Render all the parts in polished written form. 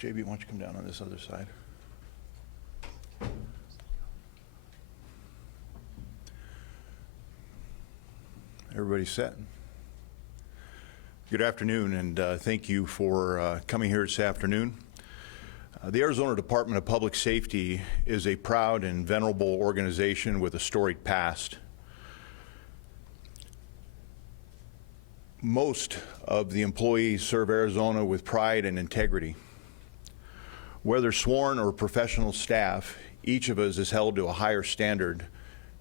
JB, why don't you come down on this other side? Everybody set? Good afternoon, and thank you for coming here this afternoon. The Arizona Department of Public Safety is a proud and venerable organization with a storied past. Most of the employees serve Arizona with pride and integrity. Whether sworn or professional staff, each of us is held to a higher standard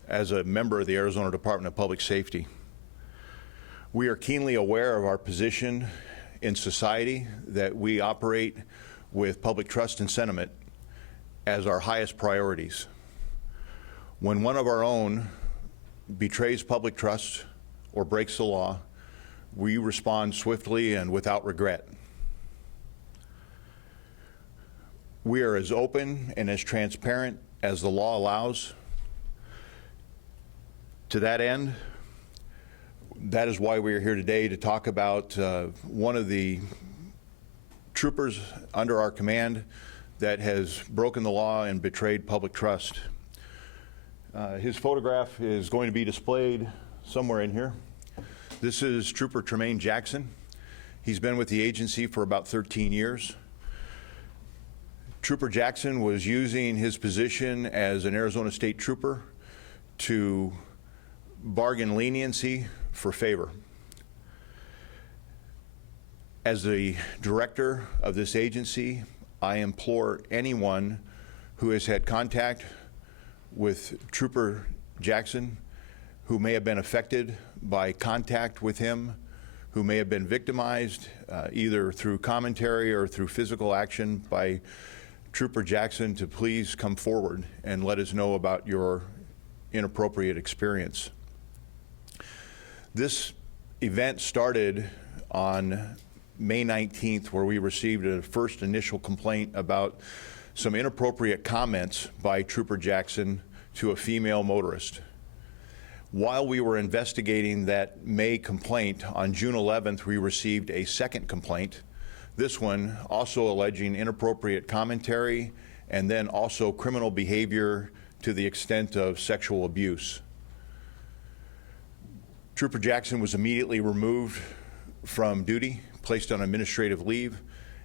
as a member of the Arizona Department of Public Safety. We are keenly aware of our position in society, that we operate with public trust and sentiment as our highest priorities. When one of our own betrays public trust or breaks the law, we respond swiftly and without regret. We are as open and as transparent as the law allows. To that end, that is why we are here today to talk about one of the troopers under our command that has broken the law and betrayed public trust. His photograph is going to be displayed somewhere in here. This is Trooper Tremaine Jackson. He's been with the agency for about 13 years. Trooper Jackson was using his position as an Arizona State Trooper to bargain leniency for favor. As the director of this agency, I implore anyone who has had contact with Trooper Jackson, who may have been affected by contact with him, who may have been victimized either through commentary or through physical action by Trooper Jackson, to please come forward and let us know about your inappropriate experience. This event started on May 19th, where we received a first initial complaint about some inappropriate comments by Trooper Jackson to a female motorist. While we were investigating that May complaint, on June 11th, we received a second complaint, this one also alleging inappropriate commentary and then also criminal behavior to the extent of sexual abuse. Trooper Jackson was immediately removed from duty, placed on administrative leave.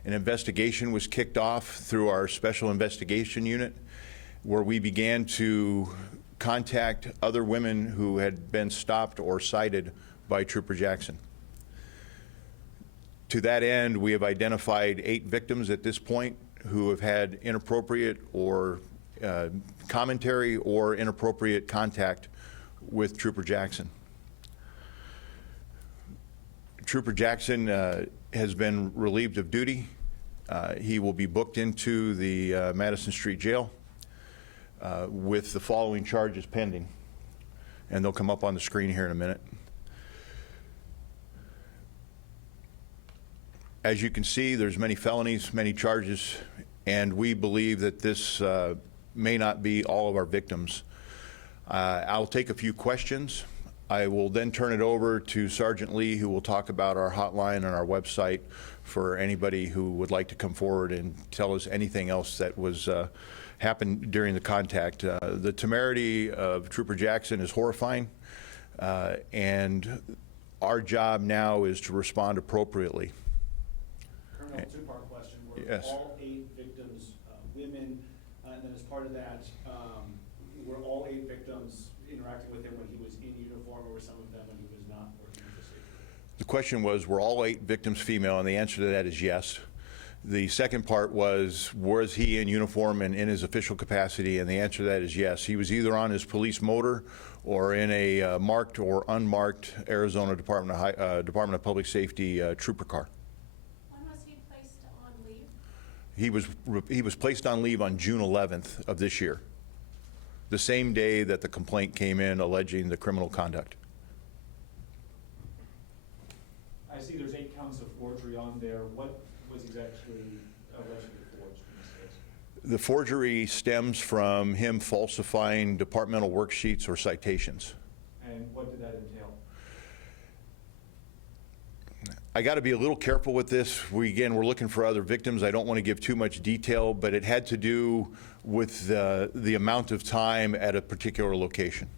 An investigation was kicked off through our Special Investigation Unit, where we began to contact other women who had been stopped or cited by Trooper Jackson. To that end, we have identified 8 victims at this point who have had inappropriate or commentary or inappropriate contact with Trooper Jackson. Trooper Jackson has been relieved of duty. He will be booked into the Madison Street Jail with the following charges pending, and they'll come up on the screen here in a minute. As you can see, there's many felonies, many charges, and we believe that this may not be all of our victims. I'll take a few questions. I will then turn it over to Sergeant Lee, who will talk about our hotline and our website for anybody who would like to come forward and tell us anything else that was happened during the contact. The temerity of Trooper Jackson is horrifying, and our job now is to respond appropriately. Colonel, two-part question. Were Yes. all 8 victims women? And then as part of that, were all 8 victims interacting with him when he was in uniform, or were some of them when he was not working with the safety? The question was, were all 8 victims female? And the answer to that is yes. The second part was he in uniform and in his official capacity? And the answer to that is yes. He was either on his police motor or in a marked or unmarked Arizona Department of Public Safety trooper car. When was he placed on leave? He was placed on leave on June 11th of this year, the same day that the complaint came in alleging the criminal conduct. I see there's 8 counts of forgery on there. What was exactly allegedly forged in this case? The forgery stems from him falsifying departmental worksheets or citations. And what did that entail? I got to be a little careful with this. Again, we're looking for other victims. I don't want to give too much detail, but it had to do with the amount of time at a particular location.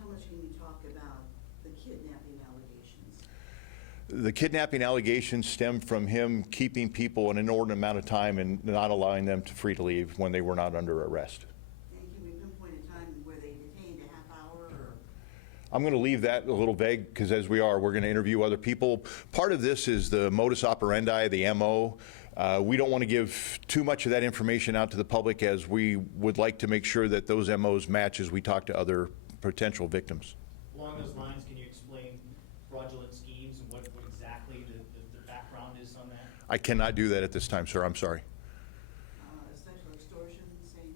How much can you talk about the kidnapping allegations? The kidnapping allegations stem from him keeping people an inordinate amount of time and not allowing them to free to leave when they were not under arrest. And can we pinpoint a time where they detained a half hour or? I'm going to leave that a little vague because as we are, we're going to interview other people. Part of this is the modus operandi, the MO. We don't want to give too much of that information out to the public as we would like to make sure that those MOs match as we talk to other potential victims. Along those lines, can you explain fraudulent schemes and what exactly the background is on that? I cannot do that at this time, sir. I'm sorry. Sexual extortion, same.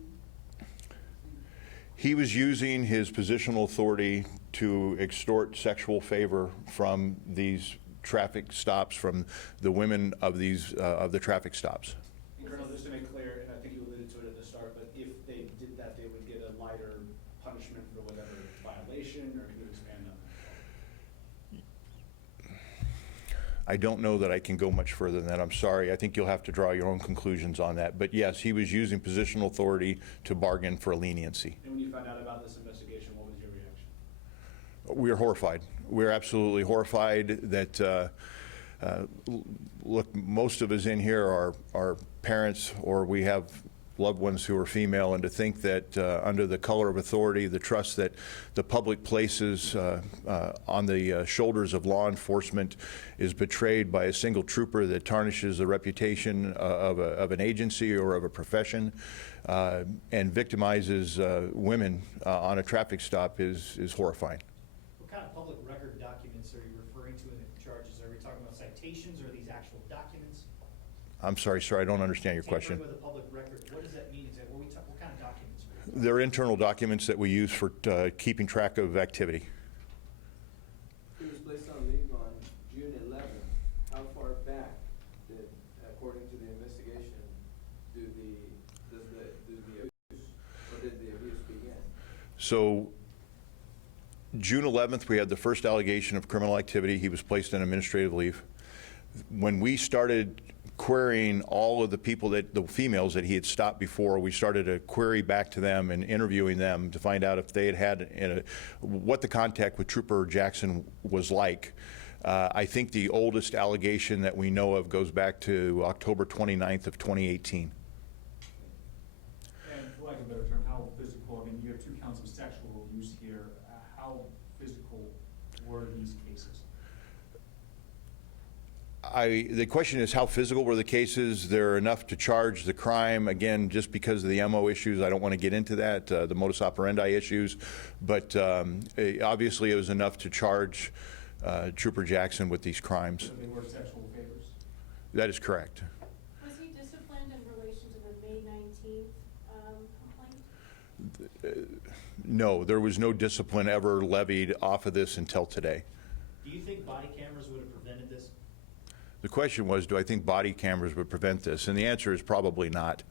He was using his positional authority to extort sexual favor from these traffic stops, from the women of these of the traffic stops. And Colonel, just to make clear, and I think you alluded to it at the start, but if they did that, they would get a lighter punishment for whatever violation, or can you expand on that? I don't know that I can go much further than that. I'm sorry. I think you'll have to draw your own conclusions on that. But yes, he was using positional authority to bargain for leniency. And when you found out about this investigation, what was your reaction? We are horrified. We're absolutely horrified that, look, most of us in here are parents or we have loved ones who are female, and to think that under the color of authority, the trust that the public places on the shoulders of law enforcement is betrayed by a single trooper that tarnishes the reputation of an agency or of a profession and victimizes women on a traffic stop is horrifying. What kind of public record documents are you referring to in the charges? Are we talking about citations or are these actual documents? I'm sorry, sir, I don't understand your question. Tampering with a public record, what does that mean? Is that what kind of documents are we talking about? They're internal documents that we use for keeping track of activity. He was placed on leave on June 11th. How far back did, according to the investigation, did the abuse begin? So June 11th, we had the first allegation of criminal activity. He was placed on administrative leave. When we started querying all of the people the females that he had stopped before, we started a query back to them and interviewing them to find out if they had what the contact with Trooper Jackson was like. I think the oldest allegation that we know of goes back to October 29th of 2018. And for lack of a better term, how physical, I mean, you have 2 counts of sexual abuse here. How physical were these cases? The question is, how physical were the cases? They're enough to charge the crime. Again, just because of the MO issues, I don't want to get into that, the modus operandi issues. But obviously, it was enough to charge Trooper Jackson with these crimes. So they were sexual favors? That is correct. Was he disciplined in relation to the May 19th complaint? No, there was no discipline ever levied off of this until today. Do you think body cameras would have prevented this? The question was, do I think body cameras would prevent this? And the answer is probably not.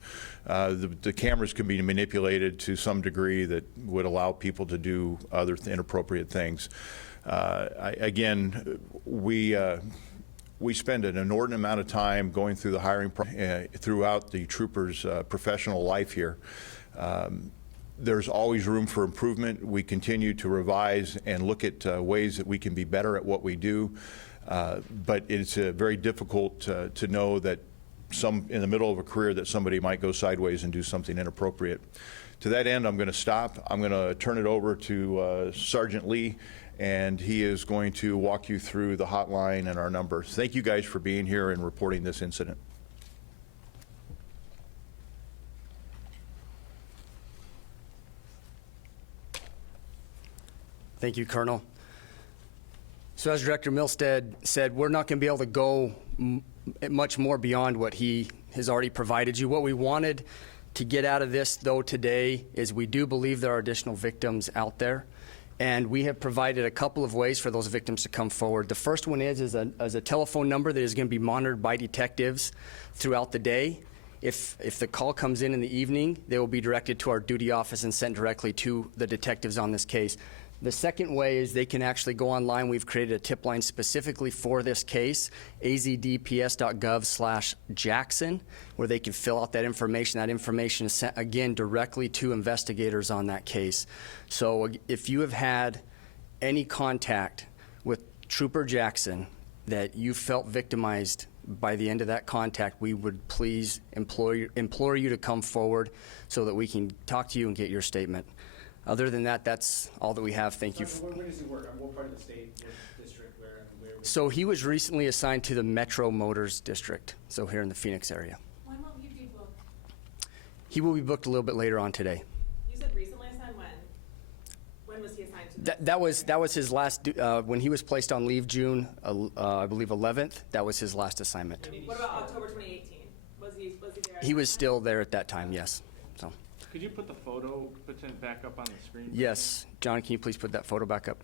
The cameras can be manipulated to some degree that would allow people to do other inappropriate things. Again, we spend an inordinate amount of time going through the hiring throughout the troopers' professional life here. There's always room for improvement. We continue to revise and look at ways that we can be better at what we do. But it's very difficult to know that in the middle of a career that somebody might go sideways and do something inappropriate. To that end, I'm going to stop. I'm going to turn it over to Sergeant Lee, and he is going to walk you through the hotline and our numbers. Thank you guys for being here and reporting this incident. Thank you, Colonel. So as Director Milstead said, we're not going to be able to go much more beyond what he has already provided you. What we wanted to get out of this, though, today is we do believe there are additional victims out there, and we have provided a couple of ways for those victims to come forward. The first one is a telephone number that is going to be monitored by detectives throughout the day. If the call comes in the evening, they will be directed to our duty office and sent directly to the detectives on this case. The second way is they can actually go online. We've created a tip line specifically for this case, AZDPS.gov/Jackson, where they can fill out that information. That information is sent, again, directly to investigators on that case. So if you have had any contact with Trooper Jackson that you felt victimized by the end of that contact, we would please implore you to come forward so that we can talk to you and get your statement. Other than that, that's all that we have. Thank you. So where does he work? What part of the state, what district, where? So he was recently assigned to the Metro Motors District, so here in the Phoenix area. When will he be booked? He will be booked a little bit later on today. You said recently assigned when? When was he assigned to this? That was his last, when he was placed on leave June, I believe 11th, that was his last assignment. What about October 2018? Was he there? at He that was time? still there at that time, yes. So, Could you put the photo back up on the screen? yes. John, can you please put that photo back up?